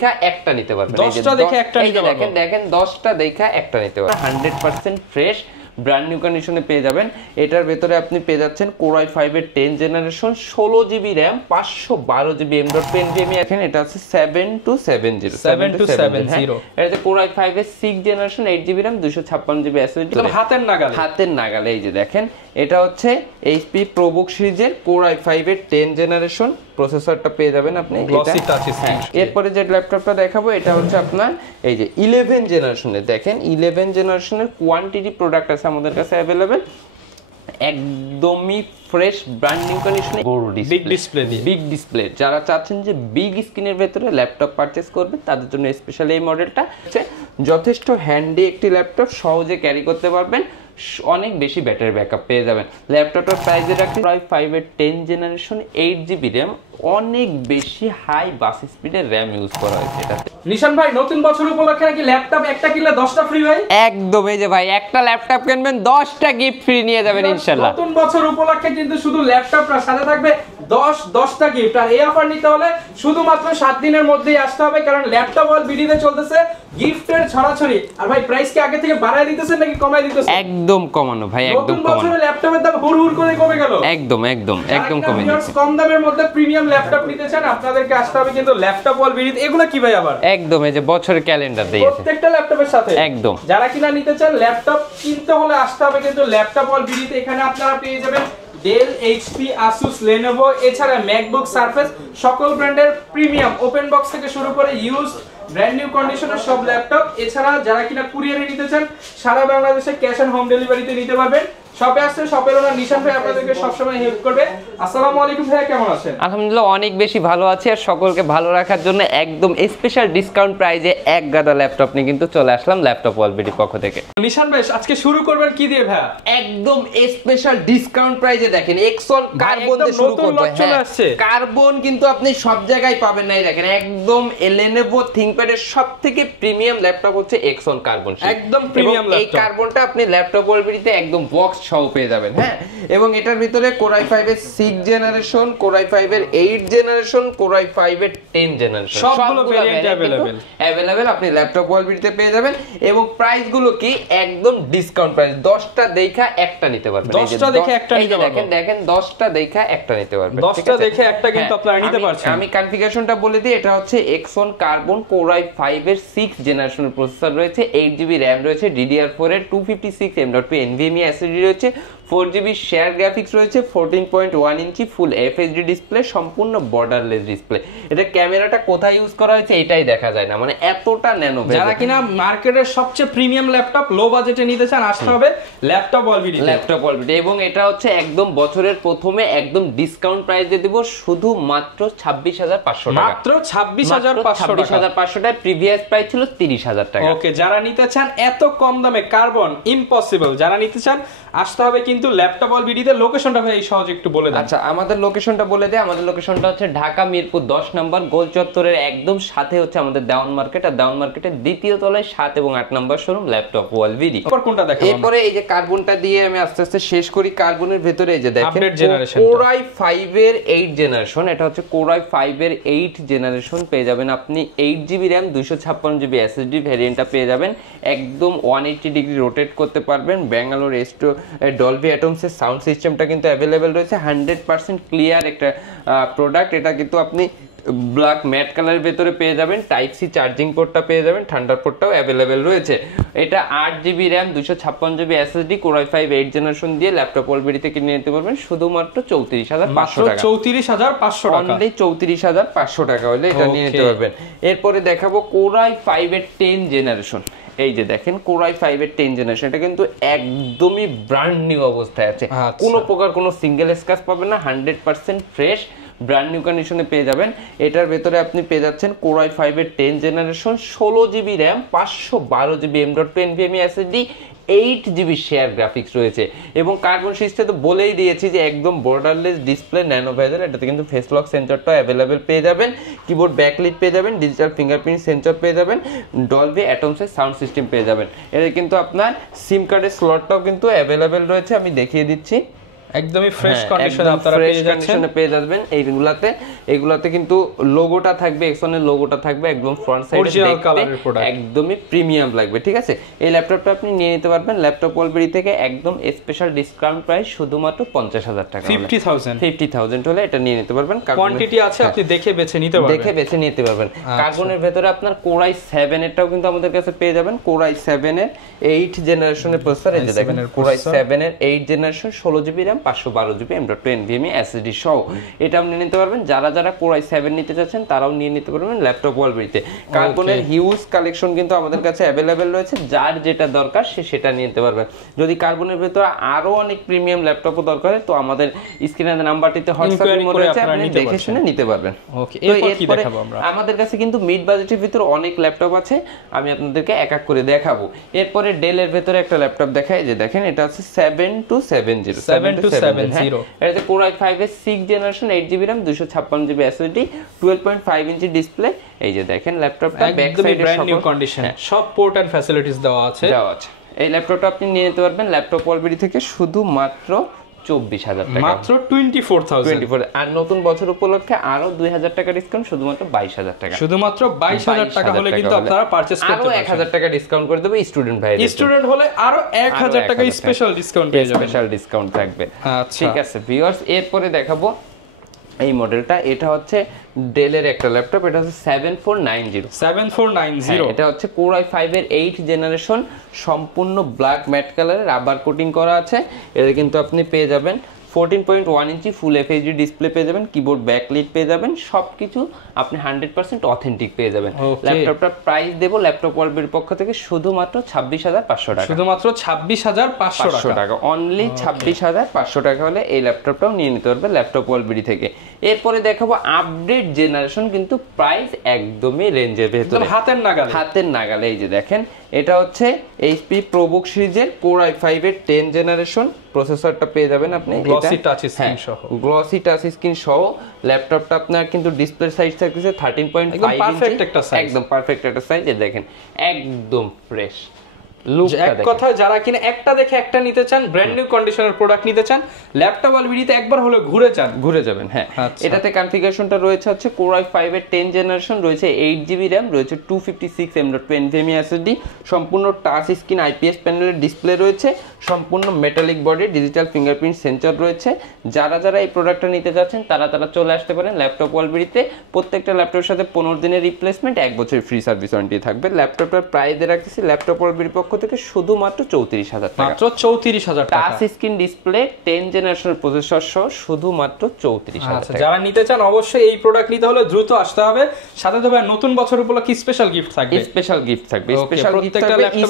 দেখা একটা নিতে পারবেন। 10টা দেখে একটা নিতে পারবেন। দেখেন 10টা দেখা একটা নিতে পারবেন। 100% ফ্রেশ ব্র্যান্ড নিউ কন্ডিশনে পেয়ে যাবেন। এটার ভেতরে আপনি পেয়ে যাচ্ছেন Core i5 এর 10 generation, 16GB RAM, 512GB M.2 NVMe। এখন এটা আছে 7270 7270। এটা Core i5 এর 6 generation, 8GB RAM, 256GB SSD। হাতের নাগালে এই যে দেখেন, এটা হচ্ছে HP ProBook সিরিজের Core i5 এর 10 জেনারেশন প্রসেসরটা পেয়ে যাবেন আপনি। এরপরে যে ল্যাপটপটা দেখাবো এটা হচ্ছে আপনার এই যে 11 জেনারেশনের। দেখেন 11 জেনারেশনের কোয়ান্টিটি প্রোডাক্ট আছে আমাদের কাছে अवेलेबल, একদমই ফ্রেশ ব্র্যান্ড নিউ কন্ডিশনে, বিগ ডিসপ্লে। যারা চাচ্ছেন যে বিগ স্ক্রিনের ভেতরে ল্যাপটপ পারচেজ করবে তাদের জন্য স্পেশালি এই মডেলটা হচ্ছে যথেষ্ট হ্যান্ডি একটি ল্যাপটপ, সহজে ক্যারি করতে পারবেন, অনেক বেশি ব্যাটারি ব্যাকআপ পেয়ে যাবেন। ল্যাপটপটার প্রাইসে রাখি Core i5 এর 10 জেনারেশন, 8GB RAM, অনেক বেশি হাই বাস স্পিডের RAM ইউজ করা হয়েছে এটাতে। নিশান ভাই নতুন বছর উপলক্ষে নাকি ল্যাপটপ একটা কিনলে 10টা ফ্রি ভাই? একদম, এই যে ভাই একটা ল্যাপটপ কিনবেন 10টা গিফট ফ্রি নিয়ে যাবেন ইনশাআল্লাহ। নতুন বছর উপলক্ষে কিন্তু শুধু ল্যাপটপ না, সাথে থাকবে 10টা গিফট। আর এই অফার নিতে হলে শুধুমাত্র 7 দিনের মধ্যেই আসতে হবে, কারণ ল্যাপটপ ওয়াল ভিডিওতে চলতেছে গিফটের ছড়াছড়ি। আর ভাই প্রাইস কি আগে থেকে বাড়ায় দিতেছেন নাকি কমায় দিতেছেন? একদম কমানো ভাই, একদম কমানো। নতুন বছরে ল্যাপটপের দাম হুড় করে কমে গেল। একদম কমে দিচ্ছে। কম দামের মধ্যে প্রিমিয়াম ল্যাপটপ নিতে চান আপনাদেরকে আসতে হবে কিন্তু ল্যাপটপ ওয়াল ভিডিওতে। এগুলো কি ভাই আবার? একদম, এই যে বছরের ক্যালেন্ডার দিয়েছে প্রত্যেকটা ল্যাপটপের সাথে। একদম। যারা কিনা নিতে চান ল্যাপটপ কিনতে হলে আসতে হবে কিন্তু ল্যাপটপ ওয়াল ভিডিওতে। এখানে আপনারা পেয়ে যাবেন ডেল, এইচপি, আসুস, লেনোভো, এছাড়া ম্যাকবুক, সারফেস, সকল ব্র্যান্ডের প্রিমিয়াম ওপেন বক্স থেকে শুরু করে ইউজ ব্র্যান্ড নিউ কন্ডিশনের সব ল্যাপটপ। এছাড়া যারা কিনা কুরিয়ারে নিতে চান সারা বাংলাদেশে ক্যাশ অন হোম ডেলিভারিতে নিতে পারবেন। শপে আসছে, শপের ওনার নিশান ভাই আপনাদেরকে সবসময় হেল্প করবে। আসসালামু আলাইকুম ভাই, কেমন আছেন? আলহামদুলিল্লাহ অনেক বেশি ভালো আছি। আর সকলকে ভালো রাখার জন্য একদম স্পেশাল ডিসকাউন্ট প্রাইজে এক গাদা ল্যাপটপ নিয়ে কিন্তু চলে আসলাম ল্যাপটপ ওয়াল ভিডিওর পক্ষ থেকে। নিশান ভাই আজকে শুরু করবেন কি দিয়ে ভাই? একদম স্পেশাল ডিসকাউন্ট প্রাইজে দেখেন এক্সন কার্বন দিয়ে শুরু করব। কার্বন কিন্তু আপনি সব জায়গায় পাবেন না। দেখেন একদম Lenovo ThinkPad-এর সবথেকে প্রিমিয়াম ল্যাপটপ হচ্ছে এক্সন কার্বন, একদম প্রিমিয়াম ল্যাপটপ। এই কার্বনটা আপনি ল্যাপটপ ওয়াল ভিডিওতে একদম বক্স সহ পেয়ে যাবেন। হ্যাঁ, এবং এটার ভিতরে Core i5 এর 6 জেনারেশন, Core i5 এর 8 জেনারেশন, Core i5 এর 10 জেনারেশন সবগুলো ভেরিয়েন্ট अवेलेबल আপনি ল্যাপটপ ওয়াল ভিডিওতে পেয়ে যাবেন। এবং প্রাইস গুলো কি একদম ডিসকাউন্ট প্রাইস, 10টা দেখা একটা নিতে পারবেন। 10টা দেখে একটা নিতে পারবেন। দেখেন 10টা দেখা একটা নিতে পারবেন। 10টা দেখে একটা কিন্তু আপনারা নিতে পারছেন। আমি কনফিগারেশনটা বলে দিই, এটা হচ্ছে এক্সন কার্বন Core i5 এর 6 জেনারেশনের প্রসেসর রয়েছে, 8GB RAM রয়েছে, DDR4 এর 256 M.2 NVMe SSD রয়েছে, 4GB শেয়ার গ্রাফিক্স রয়েছে, 14.1 ইঞ্চি ফুল FHD ডিসপ্লে, সম্পূর্ণ বর্ডারলেস ডিসপ্লে। এটা ক্যামেরাটা কোথায় ইউজ করা হয়েছে এটাই দেখা যায় না, মানে এতটা ন্যানো। যারা কিনা মার্কেটের সবচেয়ে প্রিমিয়াম ল্যাপটপ লো বাজেটে নিতে চান আসতে হবে ল্যাপটপ ওয়াল ভিডিও। এবং এটা হচ্ছে একদম বছরের প্রথমে একদম ডিসকাউন্ট প্রাইসে দেব শুধু মাত্র 26,500 টাকা। মাত্র 26,500 টাকা। প্রিভিয়াস প্রাইস ছিল 30,000 টাকা। ওকে, যারা নিতে চান এত কম দামে কার্বন ইম্পসিবল, যারা নিতে চান আসতে হবে কিন্তু ল্যাপটপ ওয়াল ভিডিওতে। লোকেশনটা ভাই সহজে একটু বলে দেন। আচ্ছা, আমাদের লোকেশনটা বলে দেই। আমাদের লোকেশনটা হচ্ছে ঢাকা মিরপুর 10 নম্বর গোল চত্বরের একদম সাথে হচ্ছে আমাদের দেওয়ান মার্কেট, আর দেওয়ান মার্কেটের দ্বিতীয় তলায় 7 এবং 8 নম্বর শোরুম ল্যাপটপ ওয়াল ভিডিও। এরপর কোনটা দেখাবো? এরপরে এই যে কার্বনটা দিয়ে আমি আস্তে আস্তে শেষ করি। কার্বনের ভিতরে এই যে দেখেন Core i5 এর 8 জেনারেশন, এটা হচ্ছে Core i5 এর 8 জেনারেশন পেয়ে যাবেন আপনি। 8GB RAM, 256GB SSD ভেরিয়েন্টটা পেয়ে যাবেন। একদম 180 ডিগ্রি রোটেট করতে পারবেন। ব্যাঙ্গালোর ডলবি অ্যাটমস এর সাউন্ড সিস্টেমটা কিন্তু अवेलेबल রয়েছে। 100% ক্লিয়ার একটা প্রোডাক্ট। এটা কিন্তু আপনি ব্ল্যাক ম্যাট কালারের ভেতরে পেয়ে যাবেন। টাইপ সি চার্জিং পোর্টটা পেয়ে যাবেন, ঠান্ডার পোর্টটাও अवेलेबल রয়েছে। এটা 8GB RAM, 256GB SSD Core i5 8 generation দিয়ে ল্যাপটপ ওয়াল ভিডিওতে কিনে নিতে পারবেন শুধুমাত্র 34,500 টাকা। 34,500 টাকা, অনলি 34,500 টাকা হলে এটা নিয়ে নিতে পারবেন। এরপরে দেখাবো Core i5 এর 10 জেনারেশন। এই যে দেখেন Core i5 এর 10 জেনারেশন, এটা কিন্তু একদমই ব্র্যান্ড নিউ অবস্থায় আছে। কোনো প্রকার কোনো সিঙ্গেল স্ক্র্যাচ পাবেন না, 100% ফ্রেশ ব্র্যান্ড নিউ কন্ডিশনে পেয়ে যাবেন। এটার ভেতরে আপনি পেয়ে যাচ্ছেন Core i5 এর 10 generation, 16GB RAM, 512GB M.2 NVMe SSD, 8GB share graphics রয়েছে। এবং কার্বন সিস্টেম তো বলেই দিয়েছি যে একদম বর্ডারলেস ডিসপ্লে, ন্যানো ভেজাল। এটাতে কিন্তু ফেস লক সেন্সরটাও अवेलेबल পেয়ে যাবেন, কিবোর্ড ব্যাকলিট পেয়ে যাবেন, ডিজিটাল ফিঙ্গারপ্রিন্ট সেন্সর পেয়ে যাবেন, ডলবি অ্যাটমসের সাউন্ড সিস্টেম পেয়ে যাবেন। এটা কিন্তু আপনার সিম কার্ডের স্লটটাও কিন্তু अवेलेबल রয়েছে, আমি দেখিয়ে দিচ্ছি। একদমই ফ্রেশ কন্ডিশনে আপনারা পেয়ে যাবেন। এইগুলাতে কিন্তু লোগোটা থাকবে, এক্সনের লোগোটা থাকবে একদম ফ্রন্ট সাইডে, অরিজিনাল কালারের প্রোডাক্ট, একদমই প্রিমিয়াম লাগবে। ঠিক আছে, এই ল্যাপটপটা আপনি নিয়ে নিতে পারবেন ল্যাপটপ ওয়ালবেরি থেকে একদম স্পেশাল ডিসকাউন্ট প্রাইস শুধুমাত্র 50,000 টাকা, 50,000 হলে এটা নিয়ে নিতে পারবেন। কোয়ান্টিটি আছে, আপনি দেখে বেছে নিতে পারবেন। কার্বনের ভেতরে আপনার Core i7 এরটাও কিন্তু আমাদের কাছে পেয়ে যাবেন। Core i7 এর 8 জেনারেশনের প্রসেসর, এই যে দেখেন Core i7 এর 8 generation 16GB RAM 512GB M.2 NVMe SSD সহ এটা আপনি নিতে পারবেন। যারা Core i7 নিতে চাচ্ছেন তারাও নিয়ে নিতে পারবেন ল্যাপটপ ওয়ালবেরিতে। কার্বনের হিউজ কালেকশন কিন্তু আমাদের কাছে অ্যাভেলেবেল রয়েছে, যার যেটা দরকার সেটা নিয়ে নিতে পারবেন। যদি কার্বনের ভেতরে আরো অনেক প্রিমিয়াম ল্যাপটপও দরকার হয় তো আমাদের স্ক্রিনের নাম্বারটিতে হোয়াটসঅ্যাপের মধ্যে রয়েছে, আপনি দেখে শুনে নিতে পারবেন। ওকে, এরপর কি দেখাবো আমরা? আমাদের কাছে কিন্তু মিড বাজেটের ভিতরে অনেক ল্যাপটপ আছে, আমি আপনাদেরকে এক এক করে দেখাবো। এরপরে ডেলের ভেতরে একটা ল্যাপটপ দেখাই, যে দেখেন এটা হচ্ছে 7270 এটা Core i5 এর 6 generation 8GB RAM 256GB SSD 12.5 inch display. এই যে দেখেন ল্যাপটপটা ব্যাক সাইডে ব্র্যান্ড নিউ কন্ডিশন, সব পোর্ট এন্ড ফ্যাসিলিটিস দেওয়া আছে। এই ল্যাপটপটা আপনি নিয়ে নিতে পারবেন ল্যাপটপ ওয়ালবেরি থেকে শুধুমাত্র 24,000 টাকা, মাত্র 24,000। আর নতুন বছর উপলক্ষে আরো 2,000 টাকা ডিসকাউন্ট, শুধুমাত্র 22,000 টাকা, শুধুমাত্র 22,000 টাকা হলে কিন্তু আপনারা পারচেজ করতে পারবেন। আরো 1,000 টাকা ডিসকাউন্ট করে দেব স্টুডেন্ট ভাইদের, স্টুডেন্ট হলে আরো 1,000 টাকা স্পেশাল ডিসকাউন্ট পেয়ে যাবেন, স্পেশাল ডিসকাউন্ট থাকবে। আচ্ছা ঠিক আছে ভিউয়ার্স, এরপরে দেখাবো এই মডেলটা। এটা হচ্ছে ডেলের একটা ল্যাপটপ, এটা হচ্ছে 7490। এটা হচ্ছে Core i5 এর 8 জেনারেশন, সম্পূর্ণ ব্ল্যাক ম্যাট কালারের রাবার কোটিং করা আছে। এটা কিন্তু আপনি পেয়ে যাবেন 14.1 ইঞ্চি ফুল FHD ডিসপ্লে পেয়ে যাবেন, কিবোর্ড ব্যাকলাইট পেয়ে যাবেন, সবকিছু আপনি 100% অথেন্টিক পেয়ে যাবেন। ল্যাপটপটা প্রাইস দেব ল্যাপটপ ওয়ালবেরির পক্ষ থেকে শুধুমাত্র 26,500 টাকা, শুধুমাত্র 26,500 টাকা, অনলি 26,500 টাকা হলে এই ল্যাপটপটাও নিয়ে নিতে পারবে ল্যাপটপ ওয়ালবেরি থেকে। এরপরে দেখাবো আপডেট জেনারেশন, কিন্তু প্রাইস একদমই রেঞ্জের ভেতরে, হাতের নাগালে। এই যে দেখেন এটা হচ্ছে HP ProBook সিরিজের Core i5 এর 10 জেনারেশন প্রসেসরটা পেয়ে যাবেন আপনি, গ্লসি টাচ স্ক্রিন সহ, গ্লসি টাচ স্ক্রিন সহ। ল্যাপটপটা আপনার কিন্তু ডিসপ্লে সাইজ থাকছে 13.5 ইঞ্চি, একদম পারফেক্ট একটা সাইজ। দেখেন একদম ফ্রেশ লুক। এক কথায় যারা কিনা একটা দেখে একটা নিতে চান, ব্র্যান্ড নিউ কন্ডিশনের প্রোডাক্ট নিতে চান, ল্যাপটপ ওয়ালবেরিতে একবার হলে ঘুরে যাবেন। হ্যাঁ, এটাতে কনফিগারেশনটা রয়েছে হচ্ছে Core i5 এর 10 জেনারেশন, রয়েছে 8GB RAM, রয়েছে 256 M.2 NVMe SSD, সম্পূর্ণ টাচ স্ক্রিন IPS প্যানেলের ডিসপ্লে রয়েছে, সম্পূর্ণ metallic body, digital fingerprint sensor রয়েছে। যারা এই প্রোডাক্টটা নিতে যাচ্ছেন তারা চলে আসতে পারেন ল্যাপটপ ওয়ালবেরিতে। প্রত্যেকটা ল্যাপটপের সাথে 15 দিনের রিপ্লেসমেন্ট, 1 বছরের ফ্রি সার্ভিস ওয়ারেন্টি থাকবে। ল্যাপটপটার প্রাইস দিয়ে রাখতেছি ল্যাপটপ ওয়ালবেরির পক্ষ থেকে শুধুমাত্র 34,000 টাকা, মাত্র 34,000 টাকা। টাচ স্ক্রিন ডিসপ্লে 10 জেনারেশনের প্রসেসর সহ শুধুমাত্র 34,000 টাকা। যারা নিতে চান অবশ্যই এই প্রোডাক্ট নিতে হলে দ্রুত আসতে হবে। সাথে তবে নতুন বছর উপলক্ষে স্পেশাল গিফট থাকবে, স্পেশাল গিফট থাকবে।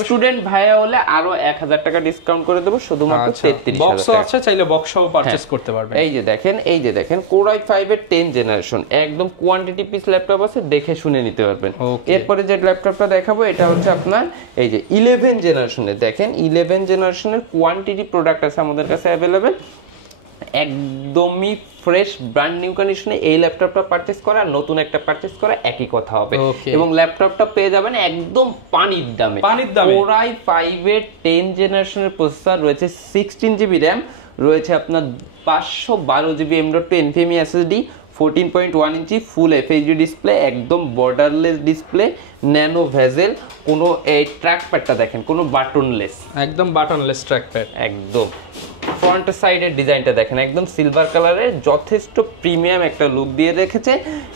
স্টুডেন্ট ভাইয়া হলে আরো 1,000 টাকা ডিসকাউন্ট করে দেব, শুধুমাত্র 33,000 বক্স আছে, চাইলে বক্সও পারচেজ করতে পারবেন। এই যে দেখেন Core i5 এর 10 জেনারেশন, একদম কোয়ান্টিটি পিস ল্যাপটপ আছে, দেখে শুনে নিতে পারবেন। এরপরে যে ল্যাপটপটা দেখাবো এটা হচ্ছে আপনার এই যে 11 জেনারেশনের, দেখেন 11 জেনারেশনের কোয়ান্টিটি প্রোডাক্ট আছে আমাদের কাছে অ্যাভেলেবেল, একদমই ফ্রেশ ব্র্যান্ড নিউ কন্ডিশনে। এই ল্যাপটপটা পারচেজ করা আর নতুন একটা পারচেজ করা একই কথা হবে, এবং ল্যাপটপটা পেয়ে যাবেন একদম পানির দামে। Core i5 এর 10 জেনারেশনের প্রসেসর, রয়েছে 16GB RAM, রয়েছে আপনার 512GB M.2 NVMe SSD, 14.1 ইঞ্চি ফুল FHD ডিসপ্লে, একদম বর্ডারলেস ডিসপ্লে, ন্যানো ভেজেল, কোনো এই ট্র্যাক প্যাডটা দেখেন কোনো বাটনলেস, একদম বাটনলেস ট্র্যাক প্যাড, একদম ফ্রন্ট সাইডের ডিজাইনটা দেখেন একদম সিলভার কালারের, যথেষ্ট প্রিমিয়াম একটা লুক দিয়ে রেখেছে।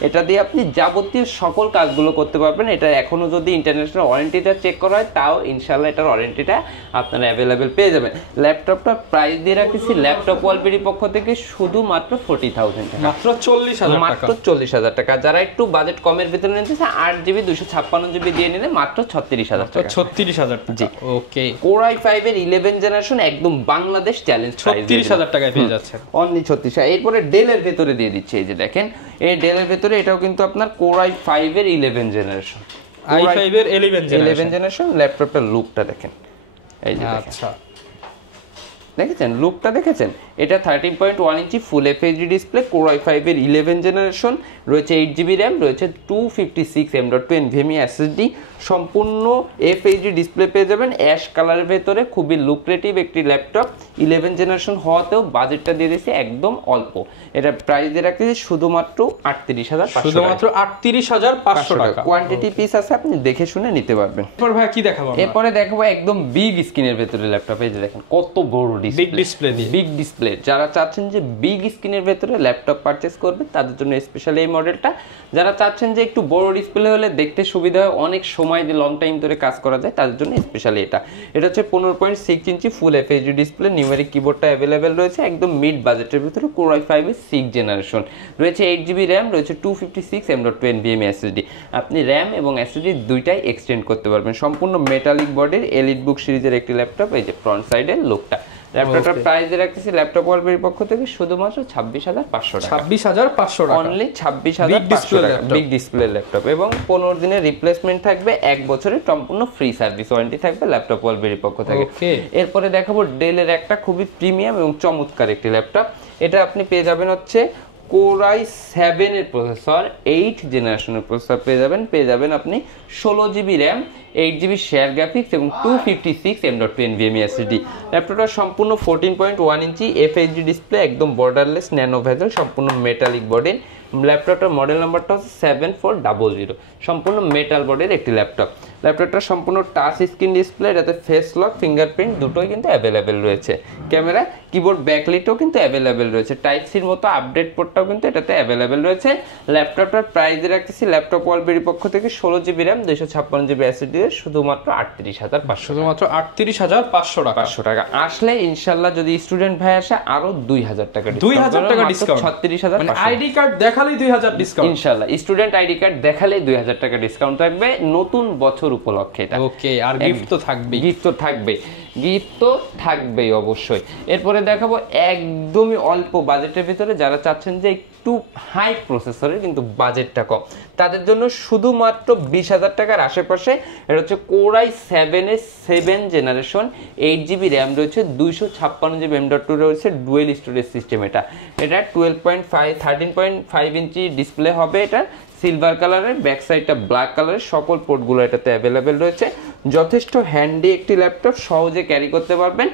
এটা দিয়ে আপনি যাবতীয় সকল কাজগুলো করতে পারবেন। এটা এখনো যদি ইন্টারন্যাশনাল ওয়ারেন্টিটা চেক করা হয় তাও ইনশাআল্লাহ এটার ওয়ারেন্টিটা আপনারা অ্যাভেলেবেল পেয়ে যাবেন। ল্যাপটপটা প্রাইস দিয়ে রাখতেছি ল্যাপটপ ওয়ালবেরির পক্ষ থেকে শুধুমাত্র 40,000 টাকা, মাত্র 40,000 টাকা, মাত্র 40,000 টাকা। যারা একটু বাজেট কমের ভিতরে নিতে চান 8GB 256GB দিয়ে নিলে মাত্র 36,000 টাকা, 36,000 টাকা। ওকে, Core i5 এর 11 জেনারেশন একদম বাংলাদেশ চ্যালেঞ্জ 36,000 টাকায় পেয়ে যাচ্ছে, অনলি 36,000। এরপরে ডেলের ভেতরে দিয়ে দিচ্ছে, এই যে দেখেন এই ডেলের ভেতরে এটাও কিন্তু আপনার Core i5 এর 11 জেনারেশন, i5 এর 11 জেনারেশন ল্যাপটপটার লুকটা দেখেন, এই যে আচ্ছা দেখেছেন লুকটা দেখেছেন, এটা 13.1 ইঞ্চি ফুল এফএইচডি ডিসপ্লে, কোর i5 এর 11 জেনারেশন, রয়েছে 8GB র্যাম, রয়েছে 256 M.2 এসএসডি, সম্পূর্ণ এফএইচডি ডিসপ্লে পেয়ে যাবেন অ্যাশ কালারের ভেতরে। খুবই লুক্রেটিভ একটি ল্যাপটপ, 11 জেনারেশন হওয়াতেও বাজেটটা দিয়ে দিয়েছে একদম অল্প। এটা প্রাইস দিয়ে রাখতেছে শুধুমাত্র 38,500, শুধুমাত্র 38,500 টাকা। কোয়ান্টিটি পিস আছে, আপনি দেখে শুনে নিতে পারবেন। এরপর ভাই কি দেখাবো? এরপরে দেখাবো একদম বিগ স্ক্রিনের ভেতরে ল্যাপটপ। এই যে দেখেন কত বড় বিগ ডিসপ্লে দিয়ে, বিগ ডিসপ্লে। যারা চাচ্ছেন যে বিগ স্ক্রিনের ভেতরে ল্যাপটপ পারচেজ করবে তাদের জন্য স্পেশালি এই মডেলটা। যারা চাচ্ছেন যে একটু বড় ডিসপ্লে হলে দেখতে সুবিধা হয়, অনেক সময় দিয়ে লং টাইম ধরে কাজ করা যায়, তাদের জন্য স্পেশালি এটা। এটা হচ্ছে 15.6 ইঞ্চি ফুল এফএইচডি ডিসপ্লে, নিউমেরিক কিবোর্ডটা অ্যাভেলেবেল রয়েছে, একদম মিড বাজেটের ভিতরে, কোর i5 এর 6 জেনারেশন, রয়েছে 8GB র্যাম, রয়েছে 256 M.2 এসএসডি। আপনি র্যাম এবং এসএসডি দুইটাই এক্সটেন্ড করতে পারবেন। সম্পূর্ণ মেটালিক বডির এলিটবুক সিরিজের একটি ল্যাপটপ। এই যে ফ্রন্ট সাইডের লুকটা। ল্যাপটপটার প্রাইস রাখতেছি ল্যাপটপ ওয়ার্ল্ডের পক্ষ থেকে শুধুমাত্র 26,500 টাকা। 26,500 টাকা, অনলি 26,500 টাকা। বিগ ডিসপ্লে ল্যাপটপ এবং 15 দিনের রিপ্লেসমেন্ট থাকবে, 1 বছরের সম্পূর্ণ ফ্রি সার্ভিস ওয়ারেন্টি থাকবে ল্যাপটপ ওয়ার্ল্ডের পক্ষ থেকে। এরপরে দেখাবো ডেলের একটা খুবই প্রিমিয়াম এবং চমৎকার একটি ল্যাপটপ। এটা আপনি পেয়ে যাবেন হচ্ছে কোর i7 এর প্রসেসর, 8 জেনারেশনের প্রসেসর পেয়ে যাবেন আপনি 16GB RAM, 8GB share graphics এবং 256 M.2 এসএসডি। ল্যাপটপটা সম্পূর্ণ 14.1 ইঞ্চি এফএইচডি ডিসপ্লে, একদম বর্ডারলেস ন্যানো ভেজেল, সম্পূর্ণ মেটালিক বডির। ল্যাপটপটার মডেল নাম্বারটা হচ্ছে 7400, সম্পূর্ণ মেটাল বডির একটি ল্যাপটপ। ল্যাপটপটা সম্পূর্ণ টাচ স্ক্রিন ডিসপ্লে, এটাতে ফেস লক, ফিঙ্গারপ্রিন্ট দুটোই কিন্তু অ্যাভেলেবেল রয়েছে। ক্যামেরা, কিবোর্ড, ব্যাকলাইটও কিন্তু অ্যাভেলেবেল রয়েছে। টাইপ সির মতো আপডেট পোর্টটাও কিন্তু এটাতে অ্যাভেলেবেল রয়েছে। ল্যাপটপটার প্রাইস রাখতেছি ল্যাপটপ ওয়ার্ল্ডের পক্ষ থেকে 16GB র্যাম, 256GB এসএসডি এর শুধুমাত্র 38,500, শুধুমাত্র 38,500 টাকা। 500 টাকা আসলে ইনশাআল্লাহ যদি স্টুডেন্ট ভাই আসে আরো 2,000 টাকা, 2,000 টাকা ডিসকাউন্ট, 36,000। মানে আইডি কার্ড দেখালেই 2,000 ডিসকাউন্ট ইনশাআল্লাহ। স্টুডেন্ট আইডি কার্ড দেখালেই 2,000 টাকা ডিসকাউন্ট থাকবে নতুন বছর উপলক্ষে। এটা ওকে, আর গিফট তো থাকবেই, গিফট তো থাকবেই অবশ্যই। এরপরে দেখাবো একদমই অল্প বাজেটের ভিতরে, যারা চাচ্ছেন যে একটু হাই প্রসেসরের কিন্তু বাজেটটা কম, তাদের জন্য শুধুমাত্র 20,000 টাকার আশেপাশে। এটা হচ্ছে কোর i7 এর 7 জেনারেশন, 8GB র্যাম রয়েছে, 256GB M.2 রয়েছে, ডুয়েল স্টোরেজ সিস্টেম। এটা 13.5 ইঞ্চি ডিসপ্লে হবে। এটা সিলভার কালারের, ব্যাক সাইডটা ব্ল্যাক কালারের, সকল পোর্টগুলো এটাতে অ্যাভেলেবেল রয়েছে। যথেষ্ট হ্যান্ডি একটি ল্যাপটপ, সহজে ক্যারি করতে পারবেন,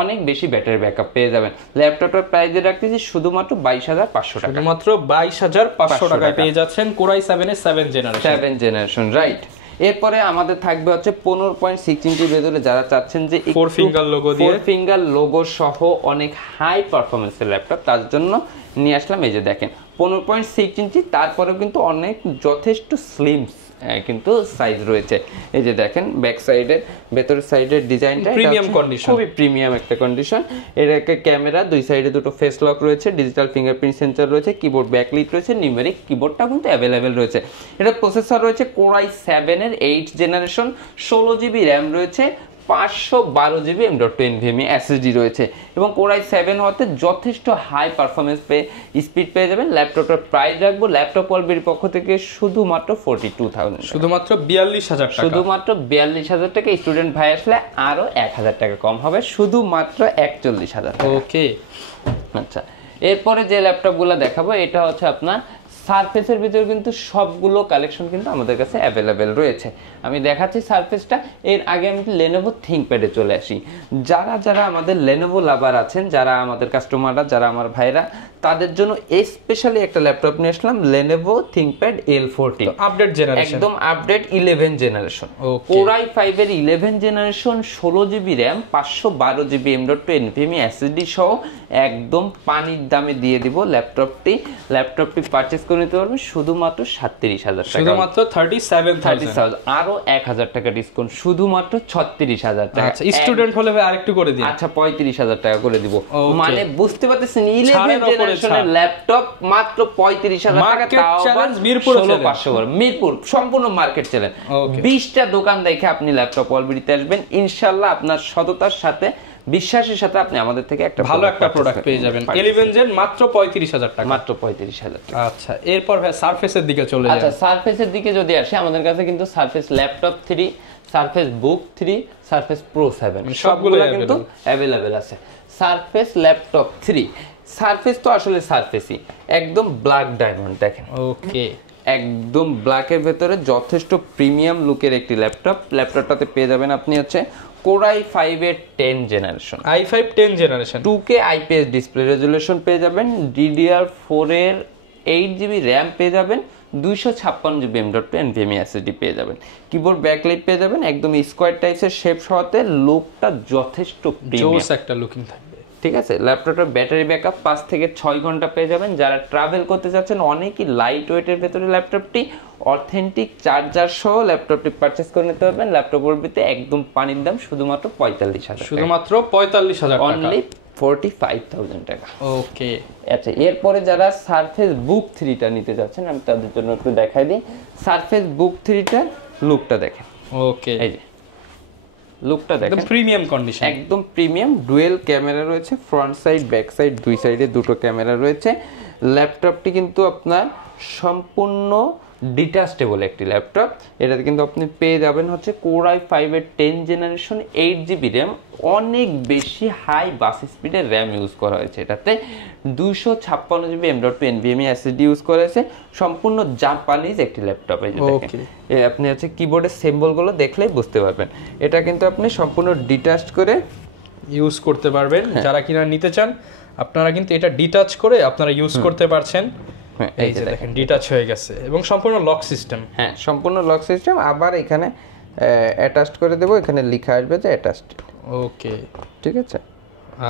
অনেক বেশি ব্যাটারি ব্যাকআপ পেয়ে যাবেন। ল্যাপটপটার প্রাইস রাখতেছি শুধুমাত্র 22,500 টাকা, শুধুমাত্র 22,500 টাকায় পেয়ে যাচ্ছেন কোর i7 এর 7 জেনারেশন, রাইট। এরপরে আমাদের থাকবে হচ্ছে 15.6 ইঞ্চির ভেতরে, যারা চাচ্ছেন যে 4 ফিঙ্গার লোগো সহ অনেক হাই পারফরমেন্সের ল্যাপটপ, তার জন্য নিয়ে আসলাম। এই যে দেখেন 15.6 ইঞ্চি, তারপরেও কিন্তু অনেক যথেষ্ট স্লিম কিন্তু সাইজ রয়েছে। এই যে দেখেন ব্যাক সাইডের, ভেতরের সাইডের ডিজাইনটা প্রিমিয়াম কন্ডিশন, খুবই প্রিমিয়াম একটা কন্ডিশন। এর একটা ক্যামেরা, দুই সাইডে দুটো ফেস লক রয়েছে, ডিজিটাল ফিঙ্গারপ্রিন্ট সেন্সর রয়েছে, কিবোর্ড ব্যাকলাইট রয়েছে, নিউমেরিক কিবোর্ডটা কিন্তু অ্যাভেলেবেল রয়েছে। এটা প্রসেসর রয়েছে কোর i7 এর 8 জেনারেশন, 16GB র্যাম রয়েছে, 512GB M.2 এসএসডি রয়েছে এবং কোর i7 হতে যথেষ্ট হাই পারফরমেন্স স্পিড পেয়ে যাবেন। ল্যাপটপটার প্রাইস রাখবো ল্যাপটপ ওয়ার্ল্ডের পক্ষ থেকে শুধুমাত্র 42,000, শুধুমাত্র 42,000 টাকা, শুধুমাত্র 42,000 টাকা। স্টুডেন্ট ভাই আসলে আরো 1,000 টাকা কম হবে, শুধুমাত্র 41,000 টাকা। ওকে, আচ্ছা, এরপরে যে ল্যাপটপগুলো দেখাবো এটা হচ্ছে আপনার সারফেসের ভিতরে, কিন্তু সবগুলো কালেকশন কিন্তু আমাদের কাছে অ্যাভেলেবেল রয়েছে। আমি দেখাচ্ছি সারফেসটা। এর আগে আমি লেনোভো থিংকপ্যাডে চলে আসি। যারা আমাদের লেনোভো লাভার আছেন, যারা আমাদের কাস্টমাররা, যারা আমার ভাইরা, তাদের জন্য স্পেশালি একটা ল্যাপটপ নিয়ে আসলাম, Lenovo ThinkPad L40, update generation, একদম আপডেট 11 জেনারেশন, কোর i5 এর 11 generation, 16GB RAM, 512GB M.2 SSD সহ একদম পানির দামে দিয়ে দিব ল্যাপটপটি পারচেজ করে নিতে পারবেন শুধুমাত্র 37,000 টাকা, শুধুমাত্র 37,000, আরো 1,000 টাকা ডিসকাউন্ট, শুধুমাত্র 36,000 টাকা। আচ্ছা, স্টুডেন্ট হলে আরেকটু করে দিই, আচ্ছা 35,000 টাকা করে দিব। মানে বুঝতে পারতেছেন 11 জেনারেশনের ল্যাপটপ মাত্র 35,000 টাকা, তাও মিরপুর 500, মিরপুর সম্পূর্ণ মার্কেট চ্যালেঞ্জ। 20টা দোকান দেখে আপনি ল্যাপটপ ওয়ার্ল্ডে আসবেন, ইনশাআল্লাহ আপনার সততার সাথে, বিশ্বাসের সাথে আপনি আমাদের থেকে একটা ভালো একটা প্রোডাক্ট পেয়ে যাবেন। 11 জেন মাত্র 35,000 টাকা, মাত্র 35,000 টাকা। আচ্ছা, এরপর ভাই সারফেসের দিকে চলে যাই। আচ্ছা, সারফেসের দিকে যদি আসে, আমাদের কাছে কিন্তু সারফেস ল্যাপটপ 3, সারফেস বুক 3, সারফেস প্রো 7 সবগুলো কিন্তু অ্যাভেলেবেল আছে। Surface laptop 3। সারফেস তো আসলে সারফেসই, একদম ব্ল্যাক ডায়মন্ড দেখেন। ওকে, একদম ব্ল্যাকের ভেতরে যথেষ্ট প্রিমিয়াম লুকের একটি ল্যাপটপ। ল্যাপটপটাতে পেয়ে যাবেন আপনি হচ্ছে Core i5 এর 10 generation, i5 10 generation, 2K IPS display resolution পেয়ে যাবেন, DDR4 এর 8GB র্যাম পেয়ে যাবেন, 256GB M.2 NVMe SSD পেয়ে যাবেন, কিবোর্ড ব্যাকলাইট পেয়ে যাবেন, একদম স্কোয়ার টাইপসের শেপ সহতে লুকটা যথেষ্ট জোস একটা লুকিং থাকবে। ঠিক আছে, ল্যাপটপটার ব্যাটারি ব্যাকআপ 5 থেকে 6 ঘন্টা পেয়ে যাবেন। যারা ট্রাভেল করতে যাচ্ছেন, অনেকই লাইট ওয়েটের ভেতরে ল্যাপটপটি, অথেন্টিক চার্জার সহ ল্যাপটপটি পারচেস করে নিতে পারবেন। ল্যাপটপের ভিতরে একদম পানির দাম শুধুমাত্র 45,000, শুধুমাত্র 45,000 টাকা, অনলি 45,000 টাকা। ওকে, আচ্ছা, এরপরে যারা সারফেস বুক 3টা নিতে যাচ্ছেন, আমি তাদের জন্য একটু দেখাই দিই। সারফেস বুক 3টার লুকটা দেখেন। ওকে, এই যে লুকটা দেখেন, একদম প্রিমিয়াম কন্ডিশন, একদম প্রিমিয়াম। ডুয়েল ক্যামেরা রয়েছে, ফ্রন্ট সাইড ব্যাক সাইড দুই সাইডে দুটো ক্যামেরা রয়েছে। ল্যাপটপটি কিন্তু আপনার সম্পূর্ণ ডিটাচেবল একটি ল্যাপটপ। এটাতে কিন্তু আপনি পেয়ে যাবেন হচ্ছে Core i5 এর 10 জেনারেশন 8GB র্যাম, অনেক বেশি হাই বাস স্পিডের র্যাম ইউজ করা হয়েছে এটাতে, 256GB M.2 NVMe SSD use করা হয়েছে, সম্পূর্ণ জাপানিজ একটি ল্যাপটপ। এই যে দেখেন, আপনি হচ্ছে কিবোর্ডের সিম্বলগুলো দেখলেই বুঝতে পারবেন। এটা কিন্তু আপনি সম্পূর্ণ ডিটাচড করে ইউজ করতে পারবেন। যারা কিনা নিতে চান, আপনারা কিন্তু এটা ডিটাচ করে আপনারা ইউজ করতে পারছেন। এই যে দেখেন, ডিটাচ হয়ে গেছে এবং সম্পূর্ণ লক সিস্টেম। হ্যাঁ, সম্পূর্ণ লক সিস্টেম। আবার এখানে অ্যাটাচড করে দেবো, এখানে লেখা আসবে যে অ্যাটাচড। ওকে, ঠিক আছে।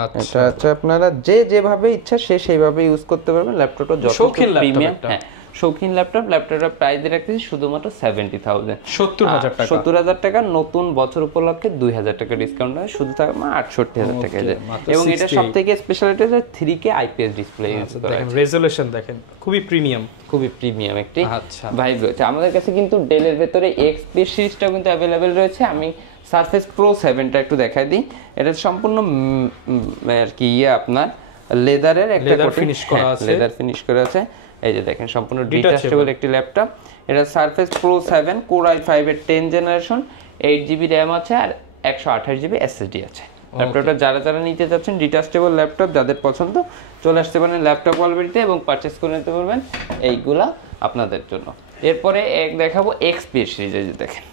আচ্ছা, এটা হচ্ছে আপনারা যেভাবে ইচ্ছা সেইভাবে ইউজ করতে পারবেন। ল্যাপটপটা যথেষ্ট প্রিমিয়াম, হ্যাঁ শৌখিন ল্যাপটপ। ল্যাপটপটার প্রাইস দিয়ে রাখতেছি শুধুমাত্র 70,000, 70,000 টাকা। নতুন বছর উপলক্ষে 2,000 টাকা ডিসকাউন্ট হয়, শুধু থাকবে 68,000 টাকা। এবং এটা সবথেকে স্পেশালিটি হচ্ছে 3K IPS ডিসপ্লে ইউজ করা আছে। রেজোলিউশন দেখেন, খুবই প্রিমিয়াম, খুবই প্রিমিয়াম একটি আচ্ছা ভাইব রয়েছে। আমাদের কাছে কিন্তু ডেলের ভেতরে XP সিরিজটাও কিন্তু অ্যাভেলেবেল রয়েছে। আমি সারফেস প্রো 7টা একটু দেখাই দিই। এটা সম্পূর্ণ আর কি আপনার লেদারের একটা ফিনিশ করা আছে, লেদার ফিনিশ করা আছে। এই যে দেখেন, সম্পূর্ণ ডিটাচেবল একটি ল্যাপটপ। এটা সারফেস প্রো 7 Core i5 এর 10 জেনারেশন, 8GB র্যাম আছে আর 128GB SSD আছে। ল্যাপটপটা যারা নিতে চাচ্ছেন, ডিটাচেবল ল্যাপটপ যাদের পছন্দ, চলে আসতে পারেন ল্যাপটপ অলবেরিতে এবং পারচেস করে নিতে পারবেন। এইগুলা আপনাদের জন্য। এরপরে দেখাবো XPS সিরিজ। এই যে দেখেন,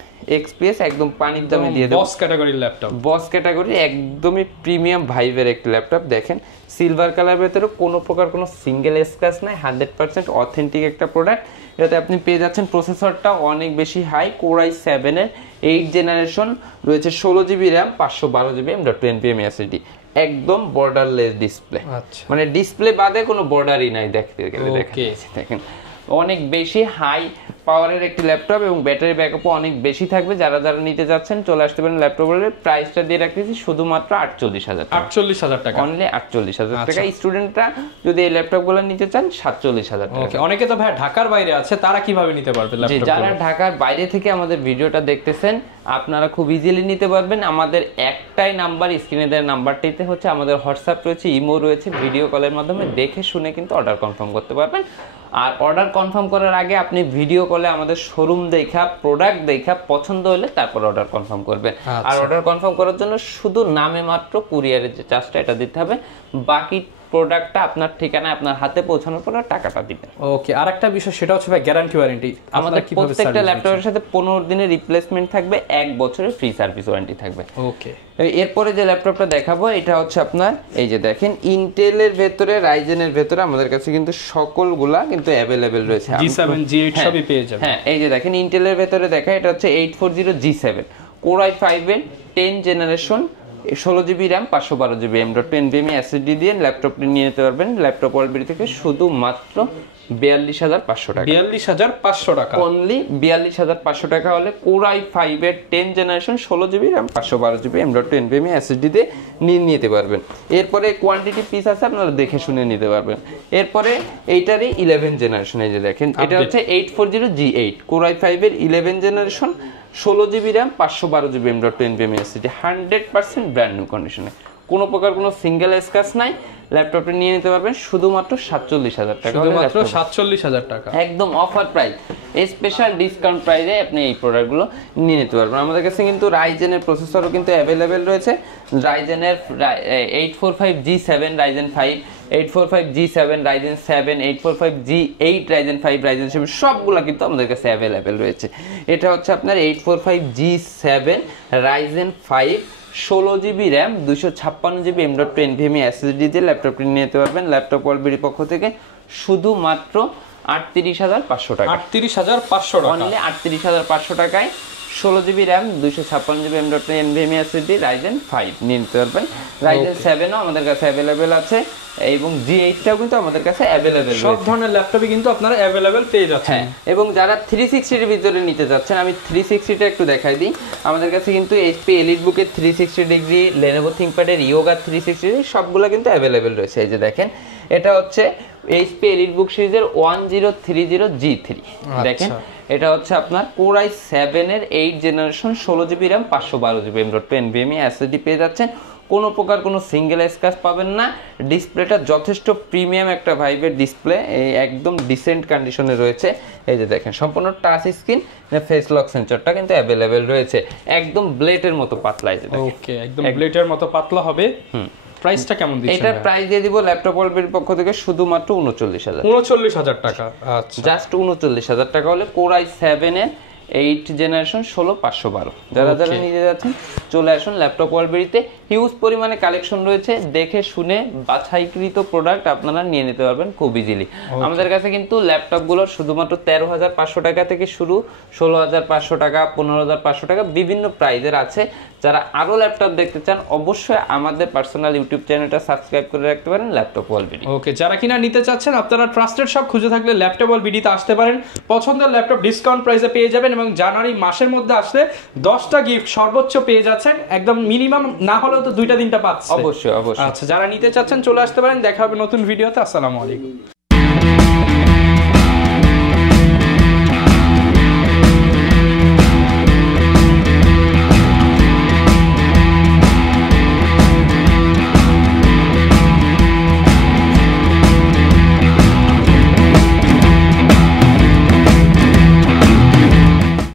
XPS একদম পানির দামে দিয়ে দেব, বস ক্যাটাগরির ল্যাপটপ, বস ক্যাটাগরি, একদমই প্রিমিয়াম ভাইবের একটি ল্যাপটপ। দেখেন, সিলভার কালার ভেতরে কোনো প্রকার কোনো সিঙ্গেল স্ক্র্যাচ নাই, 100% অথেন্টিক একটা প্রোডাক্ট। এটাতে আপনি পেয়ে যাচ্ছেন প্রসেসরটা অনেক বেশি হাই, Core i7 এর 8 জেনারেশন রয়েছে, 16GB RAM, 512GB M.2 NVMe SSD, একদম বর্ডারলেস ডিসপ্লে। আচ্ছা, মানে ডিসপ্লে বাদে কোনো বর্ডারই নাই দেখতে গেলে। দেখেন, অনেক বেশি হাই পাওয়ারের একটি ল্যাপটপ এবং ব্যাটারি ব্যাকআপও অনেক বেশি থাকবে। যারা নিতে যাচ্ছেন, চলে আসতে পারেন ল্যাপটপের প্রাইসটা দিয়ে রাখতেছি শুধুমাত্র 48,000 টাকা, অনলি 48,000 টাকা। স্টুডেন্টরা যদি এই ল্যাপটপগুলো নিতে চান, 47,000 টাকা। ওকে, অনেকে তো ভাই ঢাকার বাইরে আছে, তারা কিভাবে নিতে পারবে ল্যাপটপ? যারা ঢাকার বাইরে থেকে আমাদের ভিডিওটা দেখতেছেন, আপনারা খুব ইজিলি নিতে পারবেন। আমাদের একটাই নাম্বার, স্ক্রিনে দেওয়া নাম্বারটিতে হচ্ছে আমাদের হোয়াটসঅ্যাপ রয়েছে, ইমো রয়েছে, ভিডিও কলের মাধ্যমে দেখে শুনে কিন্তু অর্ডার কনফার্ম করতে পারবেন। আর অর্ডার কনফার্ম করার আগে আপনি ভিডিও কলে আমাদের শোরুম দেখা, প্রোডাক্ট দেখা পছন্দ হলে তারপর অর্ডার কনফার্ম করবেন। আর অর্ডার কনফার্ম করার জন্য শুধু নামে মাত্র কুরিয়ারের যে চার্জটা এটা দিতে হবে, বাকি প্রোডাক্টটা আপনার ঠিকানায় আপনার হাতে পৌঁছানোর পর টাকাটা দিবেন। ওকে, আরেকটা বিষয় সেটা হচ্ছে ভাই গ্যারান্টি ওয়ারেন্টি। আমাদের প্রত্যেকটা ল্যাপটপের সাথে 15 দিনের রিপ্লেসমেন্ট থাকবে, 1 বছরের ফ্রি সার্ভিস ওয়ারেন্টি থাকবে। ওকে, এরপরে যে ল্যাপটপটা দেখাবো, এটা হচ্ছে আপনার এই যে দেখেন, ইন্টেলের ভেতরে, রাইজেনের ভেতরে আমাদের কাছে কিন্তু সকলগুলা কিন্তু অ্যাভেলেবেল রয়েছে। G7 G8 সবই পেয়ে যাবেন। হ্যাঁ, এই যে দেখেন, ইন্টেলের ভেতরে দেখা, এটা হচ্ছে 840 G7 Core i5 এর 10 generation, 16GB RAM, 512GB M.2 NVMe SSD দিয়ে ল্যাপটপটি নিয়ে নিতে পারবেন ল্যাপটপ অলবেরি থেকে শুধুমাত্র 42,500 টাকা। 42,500 টাকা, অনলি 42,500 টাকা হলে Core i5 এর 10 generation, 16GB RAM, 512GB M.2 NVMe SSD দিয়ে নিতে পারবেন। এরপরে কোয়ান্টিটি পিস আছে, আপনারা দেখে শুনে নিতে পারবেন। এরপরে এইটারই 11 জেনারেশন, এই যে দেখেন, এটা হচ্ছে 840 G8 Core i5 এর 11 generation, 16GB RAM, 512GB M.2 NVMe SSD, 100% brand new কন্ডিশনে, কোনো প্রকার কোনো সিঙ্গেল স্ক্র্যাচ নাই, ল্যাপটপটা নিয়ে নিতে পারবেন শুধুমাত্র 47,000 টাকা, শুধুমাত্র 47,000 টাকা, একদম অফার প্রাইস, স্পেশাল ডিসকাউন্ট প্রাইসে আপনি এই প্রোডাক্টগুলো নিয়ে নিতে পারবেন। আমাদের কাছে কিন্তু রাইজেনের প্রসেসরও কিন্তু অ্যাভেলেবেল রয়েছে, রাইজেনের 845G7 Ryzen 5, 845G7 Ryzen 7, 845G8 Ryzen 5 Ryzen 7 সবগুলো কিন্তু আমাদের কাছে অ্যাভেলেবেল রয়েছে। এটা হচ্ছে আপনার 845G7 Ryzen 5 16GB RAM 256GB M.2 NVMe SSD দিয়ে ল্যাপটপটি নিয়ে যেতে পারবেন ল্যাপটপ ওয়ার্ল্ডের পক্ষ থেকে শুধুমাত্র 38,500 টাকা, 38,500 টাকা, অনলি 38,500 টাকায় 16GB RAM 256GB M.2 NVMe SSD Ryzen 5 নিয়ে নিতে পারবেন। রাইজেন 7ও আমাদের কাছে অ্যাভেলেবেল আছে এবং G8টাও কিন্তু আমাদের কাছে অ্যাভেলেবেল রয়েছে। সব ধরনের ল্যাপটপই কিন্তু আপনারা অ্যাভেলেবেল পেয়ে যাচ্ছেন। এবং যারা 360 এর ভিতরে নিতে যাচ্ছেন, আমি 360টা একটু দেখাই দিই। আমাদের কাছে কিন্তু HP EliteBook এর 360 ডিগ্রি, Lenovo ThinkPad এর Yoga 360 সবগুলো কিন্তু অ্যাভেলেবেল রয়েছে। এই যে দেখেন, এটা হচ্ছে HP EliteBook সিরিজের 1030G3 দেখেন, এটা হচ্ছে আপনার Core i7 এর 8 generation 16GB RAM 512GB M.2 NVMe SSD পেয়ে যাচ্ছেন। কোনো প্রকার কোনো সিঙ্গেল স্ক্র্যাচ পাবেন না। ডিসপ্লেটা যথেষ্ট প্রিমিয়াম একটা ভাইবের ডিসপ্লে, একদম ডিসেন্ট কন্ডিশনে রয়েছে। এই যে দেখেন, সম্পূর্ণ টাচ স্ক্রিন, ফেস লক সেন্সরটা কিন্তু অ্যাভেলেবেল রয়েছে, একদম ব্লেডের মতো পাতলা। এই যে ওকে, একদম ব্লেডের মতো পাতলা হবে। প্রাইসটা কেমন দিচ্ছেন? এটা প্রাইস দিয়ে দিব ল্যাপটপ ওয়ার্ল্ডের পক্ষ থেকে শুধুমাত্র 39,000 টাকা। আচ্ছা, জাস্ট 39,000 টাকা হলে Core i7 এর 8 জেনারেশন 16512 যারা যারা নিতে যাচ্ছেন চলে আসুন ল্যাপটপ ওয়ার্ল্ডেরিতে। হিউজ পরিমাণে কালেকশন রয়েছে, দেখে শুনে বাছাইকৃত প্রোডাক্ট আপনারা নিয়ে নিতে পারবেন খুব ইজিলি। আমাদের কাছে কিন্তু ল্যাপটপগুলো শুধুমাত্র 13,500 টাকা থেকে শুরু, 16,500 টাকা, 15,500 টাকা বিভিন্ন প্রাইজের আছে। যারা আরো ল্যাপটপ দেখতে চান অবশ্যই আমাদের পার্সোনাল ইউটিউব চ্যানেলটা সাবস্ক্রাইব করে রাখতে পারেন, ল্যাপটপ ওয়ার্ল্ড। ওকে, যারা কিনা নিতে চাচ্ছেন আপনারা ট্রাস্টেড শপ খুঁজে থাকলে ল্যাপটপ ওয়ার্ল্ডতে আসতে পারেন। পছন্দের ল্যাপটপ ডিসকাউন্ট প্রাইসে পেয়ে যাবেন এবং জানুয়ারি মাসের মধ্যে আসলে 10টা গিফট সর্বোচ্চ পেয়ে যাচ্ছেন, একদম মিনিমাম না হলেও তো 2টা 3টা পাচ্ছেন। অবশ্যই অবশ্যই। আচ্ছা, যারা নিতে চাচ্ছেন চলে আসতে পারেন। দেখা হবে নতুন ভিডিওতে। আসসালামু আলাইকুম।